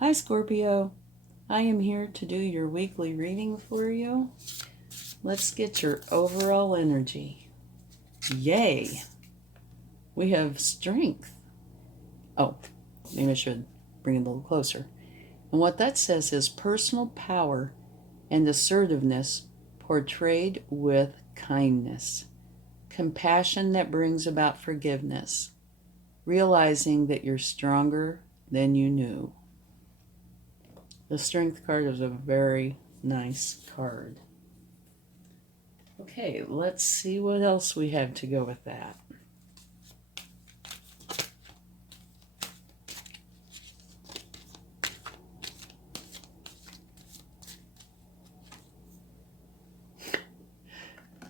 Hi Scorpio, I am here to do your weekly reading for you. Let's get your overall energy. Yay! We have strength. Oh, maybe I should bring it a little closer. And what that says is personal power and assertiveness portrayed with kindness, compassion that brings about forgiveness, realizing that you're stronger than you knew. The Strength card is a very nice card. Okay, let's see what else we have to go with that.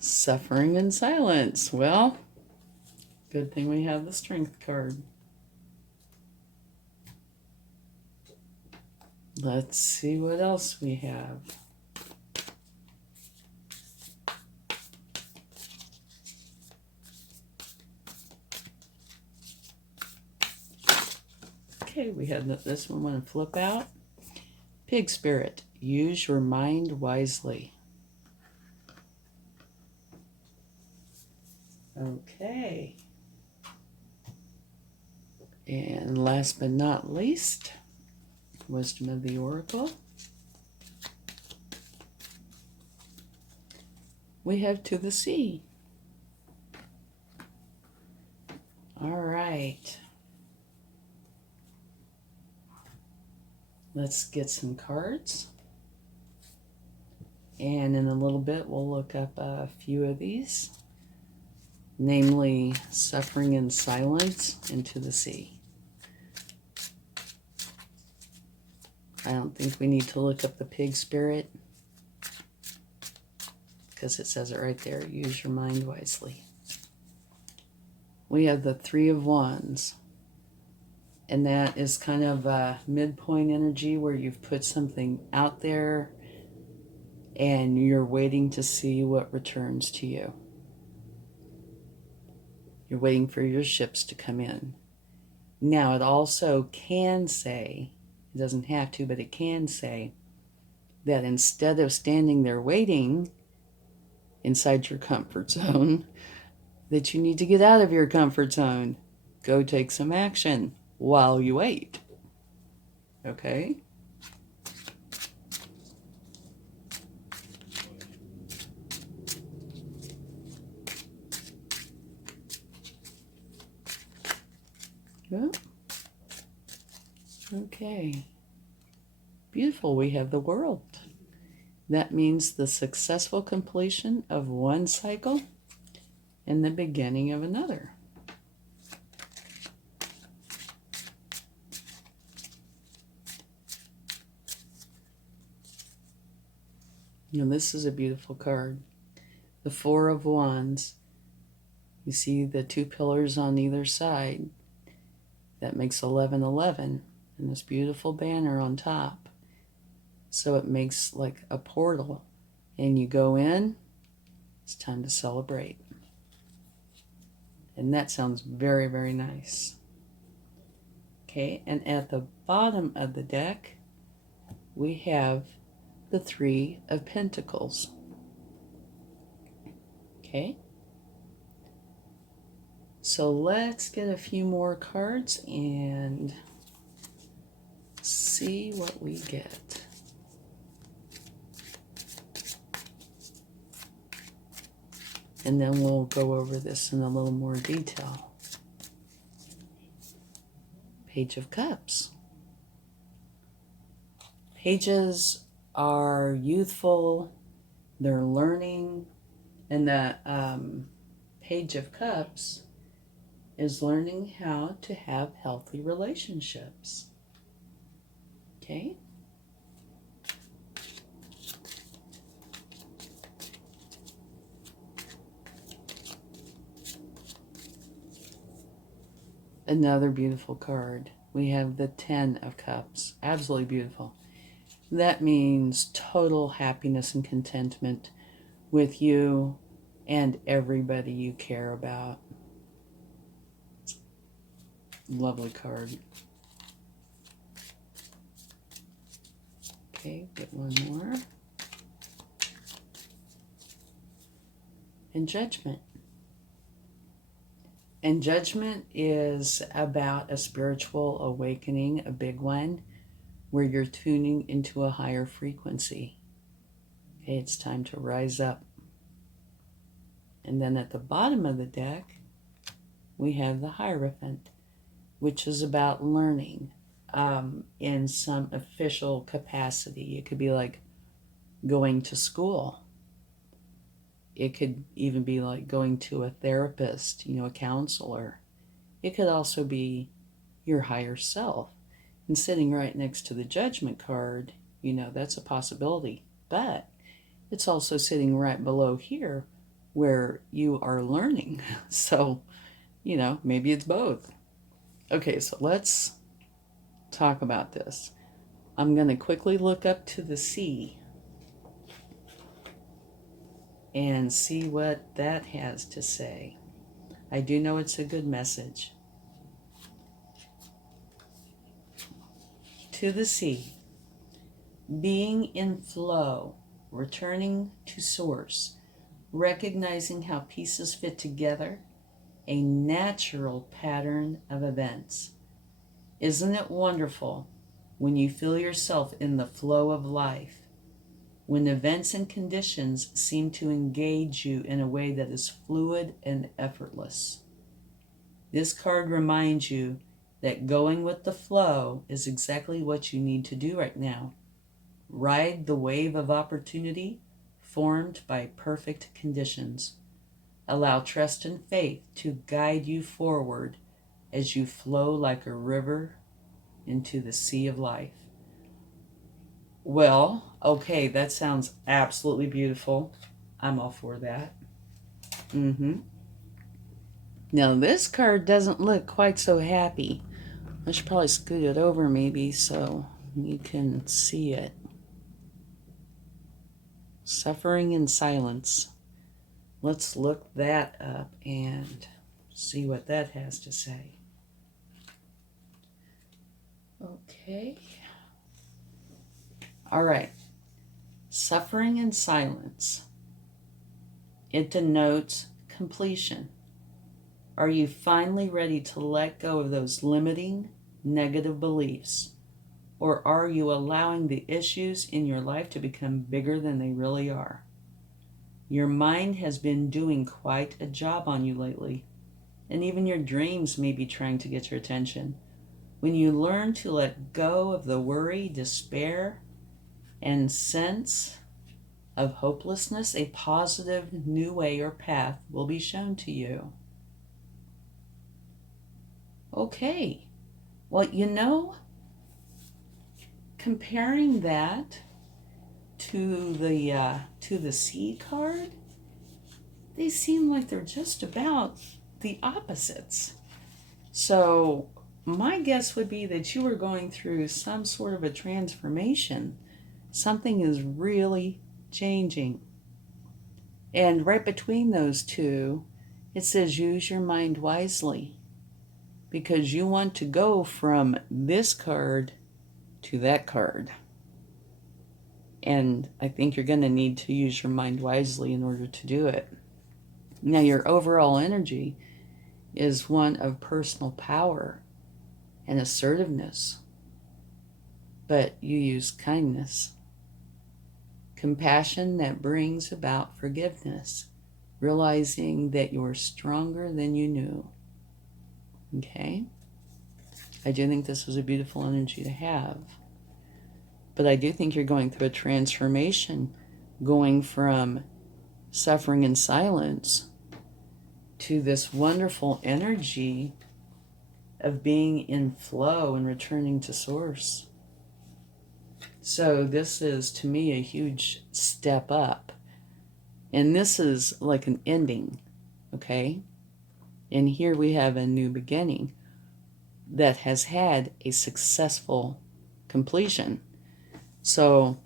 Suffering in silence. Well, good thing we have the Strength card. Let's see what else we have. Okay, we had this one want to flip out. Pig spirit, use your mind wisely. Okay. And last but not least, wisdom of the oracle. We have to the sea. All right. Let's get some cards. And in a little bit, we'll look up a few of these, namely Suffering in Silence and To the Sea. I don't think we need to look up the pig spirit because it says it right there. Use your mind wisely. We have the Three of Wands. And that is kind of a midpoint energy where you've put something out there and you're waiting to see what returns to you. You're waiting for your ships to come in. Now, it also can say, it doesn't have to, but it can say that instead of standing there waiting inside your comfort zone, that you need to get out of your comfort zone. Go take some action while you wait. Okay? Yeah. Okay. Beautiful. We have the World. That means the successful completion of one cycle and the beginning of another. Now, this is a beautiful card. The Four of Wands. You see the two pillars on either side. That makes 1111. And this beautiful banner on top. So it makes like a portal. And you go in, it's time to celebrate. And that sounds very, very nice. Okay, and at the bottom of the deck, we have the Three of Pentacles. Okay. So let's get a few more cards and see what we get. And then we'll go over this in a little more detail. Page of Cups. Pages are youthful, they're learning, and the Page of Cups is learning how to have healthy relationships. Okay? Another beautiful card. We have the Ten of Cups. Absolutely beautiful. That means total happiness and contentment with you and everybody you care about. Lovely card. Okay, get one more. And Judgment. And Judgment is about a spiritual awakening, a big one, where you're tuning into a higher frequency. Okay, it's time to rise up. And then at the bottom of the deck, we have the Hierophant, which is about learning in some official capacity. It could be like going to school. It could even be like going to a therapist, a counselor. It could also be your higher self. And sitting right next to the Judgment card, that's a possibility. But it's also sitting right below here where you are learning. So, maybe it's both. Okay, so let's talk about this. I'm going to quickly look up to the sea and see what that has to say. I do know it's a good message. To the sea, being in flow, returning to source, recognizing how pieces fit together, a natural pattern of events. Isn't it wonderful when you feel yourself in the flow of life, when events and conditions seem to engage you in a way that is fluid and effortless? This card reminds you that going with the flow is exactly what you need to do right now. Ride the wave of opportunity formed by perfect conditions. Allow trust and faith to guide you forward as you flow like a river into the sea of life. Well, okay, that sounds absolutely beautiful. I'm all for that. Now, this card doesn't look quite so happy. I should probably scoot it over maybe so you can see it. Suffering in silence. Let's look that up and see what that has to say. Okay. All right. Suffering in silence. It denotes completion. Are you finally ready to let go of those limiting, negative beliefs? Or are you allowing the issues in your life to become bigger than they really are? Your mind has been doing quite a job on you lately, and even your dreams may be trying to get your attention. When you learn to let go of the worry, despair, and sense of hopelessness, a positive new way or path will be shown to you. Okay, well, comparing that to the sea card, they seem like they're just about the opposites. So my guess would be that you are going through some sort of a transformation. Something is really changing. And right between those two, it says use your mind wisely, because you want to go from this card to that card. And I think you're going to need to use your mind wisely in order to do it. Now, your overall energy is one of personal power and assertiveness, but you use kindness, compassion that brings about forgiveness, realizing that you're stronger than you knew. Okay? I do think this is a beautiful energy to have. But I do think you're going through a transformation, going from suffering in silence to this wonderful energy of being in flow and returning to source. So this is, to me, a huge step up. And this is like an ending, okay? And here we have a new beginning that has had a successful completion. So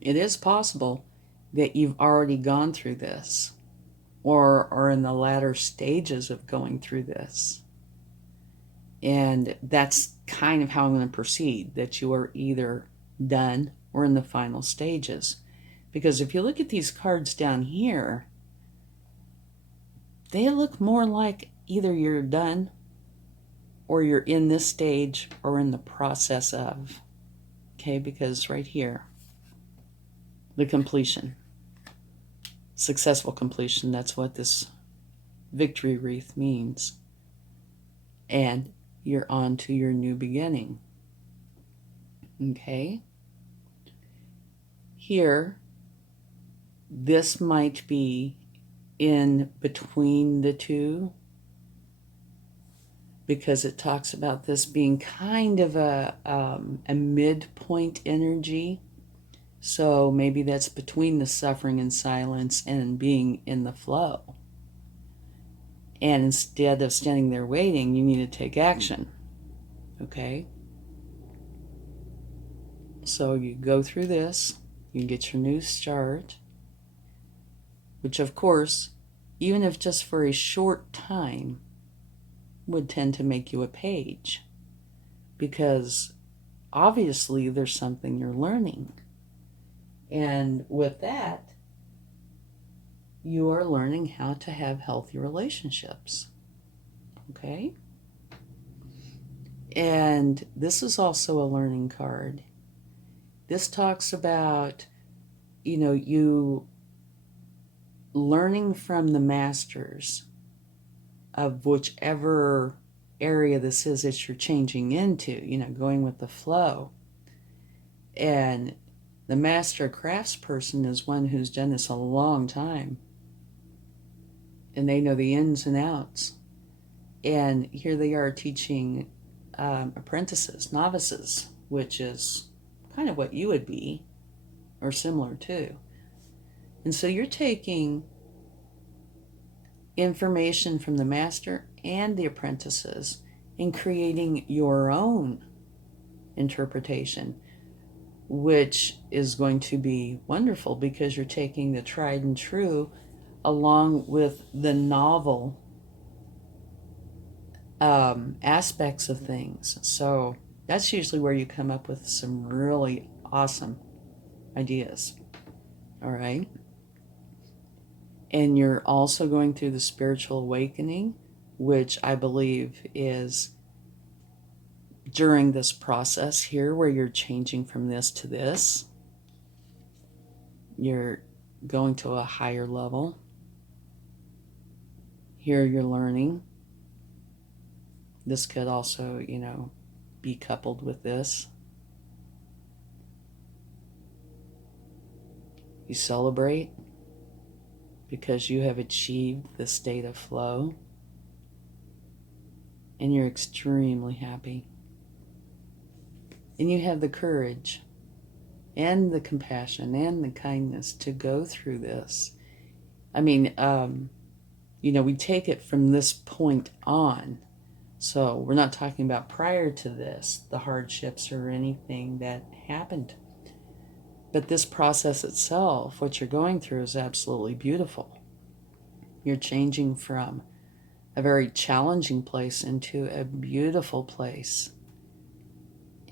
it is possible that you've already gone through this or are in the latter stages of going through this. And that's kind of how I'm going to proceed, that you are either done or in the final stages. Because if you look at these cards down here, they look more like either you're done or you're in this stage or in the process of. Okay, because right here, the completion, successful completion, that's what this victory wreath means. And you're on to your new beginning. Okay? Here, this might be in between the two, because it talks about this being kind of a midpoint energy. So maybe that's between the suffering and silence and being in the flow. And instead of standing there waiting, you need to take action. Okay? So you go through this, you get your new start, which of course, even if just for a short time, would tend to make you a page, because obviously there's something you're learning. And with that, you are learning how to have healthy relationships. Okay? And this is also a learning card. This talks about, you learning from the masters of whichever area this is that you're changing into, going with the flow. And the master craftsperson is one who's done this a long time. And they know the ins and outs. And here they are teaching apprentices, novices, which is kind of what you would be, or similar to. And so you're taking information from the master and the apprentices and creating your own interpretation, which is going to be wonderful because you're taking the tried and true along with the novel aspects of things. So that's usually where you come up with some really awesome ideas. All right. And you're also going through the spiritual awakening, which I believe is during this process here where you're changing from this to this. You're going to a higher level. Here you're learning. This could also, be coupled with this. You celebrate because you have achieved the state of flow, and you're extremely happy. And you have the courage and the compassion and the kindness to go through this. I mean, we take it from this point on. So we're not talking about prior to this, the hardships or anything that happened. But this process itself, what you're going through, is absolutely beautiful. You're changing from a very challenging place into a beautiful place.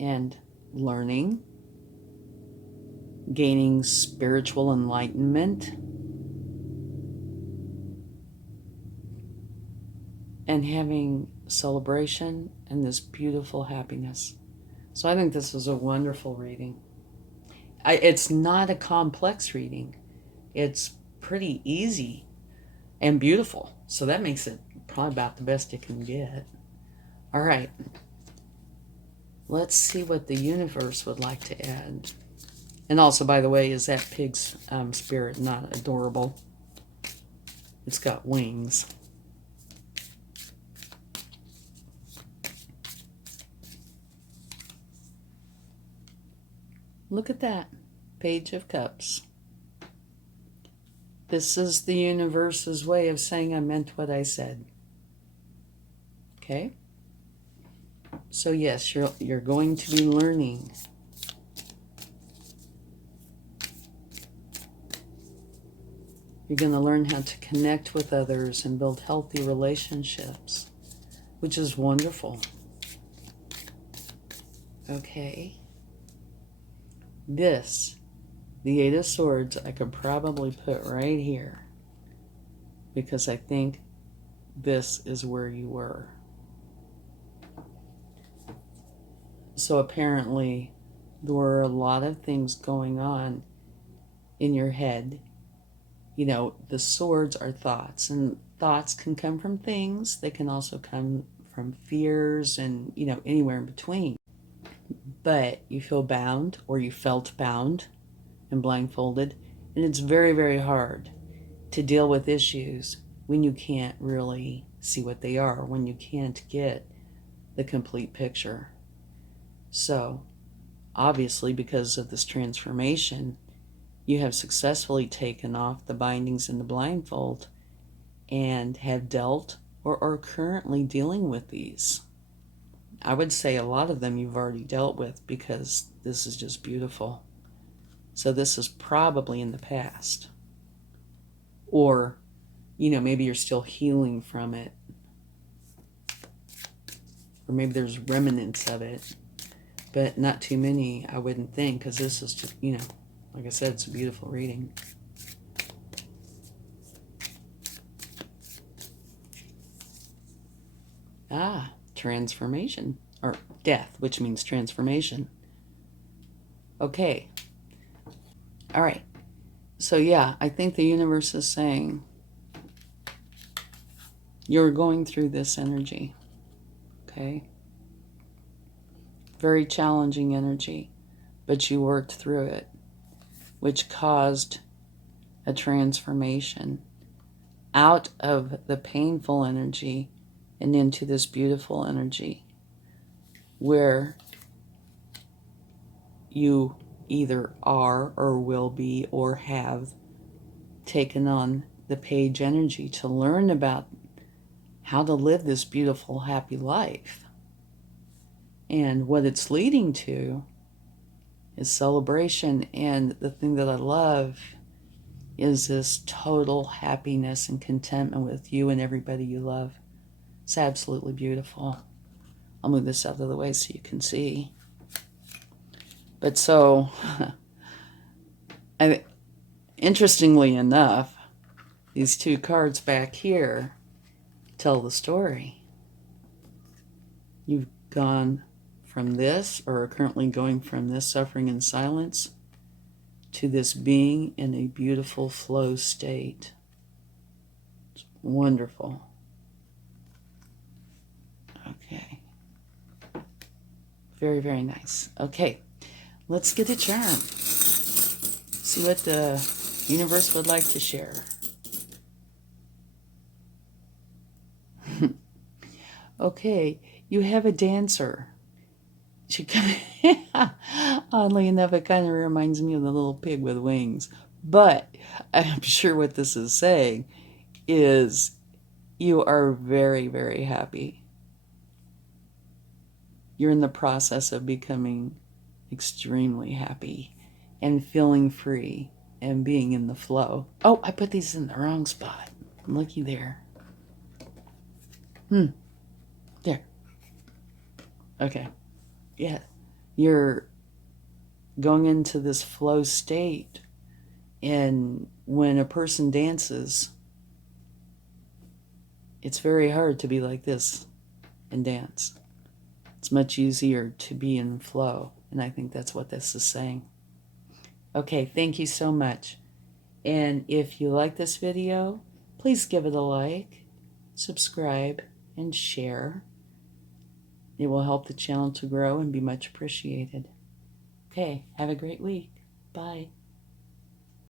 And learning, gaining spiritual enlightenment, and having celebration and this beautiful happiness. So I think this is a wonderful reading. It's not a complex reading. It's pretty easy and beautiful. So that makes it probably about the best it can get. All right. Let's see what the universe would like to add. And also, by the way, is that pig's spirit not adorable? It's got wings. Look at that. Page of Cups. This is the universe's way of saying I meant what I said. Okay? So yes, you're going to be learning. You're going to learn how to connect with others and build healthy relationships, which is wonderful. Okay. This, the Eight of Swords, I could probably put right here because I think this is where you were. So apparently there were a lot of things going on in your head. You know, the swords are thoughts, and thoughts can come from things. They can also come from fears and, you know, anywhere in between. But you feel bound, or you felt bound and blindfolded, and it's very, very hard to deal with issues when you can't really see what they are, when you can't get the complete picture. So, obviously, because of this transformation, you have successfully taken off the bindings and the blindfold and have dealt or are currently dealing with these. I would say a lot of them you've already dealt with because this is just beautiful. So this is probably in the past. Or, you know, maybe you're still healing from it. Or maybe there's remnants of it. But not too many, I wouldn't think, because this is just, you know, like I said, it's a beautiful reading. Ah, transformation. Or death, which means transformation. Okay. All right. So yeah, I think the universe is saying you're going through this energy. Okay? Very challenging energy, but you worked through it, which caused a transformation out of the painful energy and into this beautiful energy where you either are or will be or have taken on the page energy to learn about how to live this beautiful, happy life. And what it's leading to is celebration. And the thing that I love is this total happiness and contentment with you and everybody you love. It's absolutely beautiful. I'll move this out of the way so you can see. But so, interestingly enough, these two cards back here tell the story. You've gone from this, or are currently going from this suffering in silence, to this being in a beautiful flow state. It's wonderful. Okay. Very, very nice. Okay, let's get a charm. See what the universe would like to share. Okay, you have a dancer. She oddly enough, it kind of reminds me of the little pig with wings. But I'm sure what this is saying is you are very, very happy. You're in the process of becoming extremely happy and feeling free and being in the flow. Oh, I put these in the wrong spot. Looky there. There. Okay. Yeah. You're going into this flow state, and when a person dances, it's very hard to be like this and dance. It's much easier to be in flow, and I think that's what this is saying. Okay, thank you so much. And if you like this video, please give it a like, subscribe, and share. It will help the channel to grow and be much appreciated. Okay, have a great week. Bye.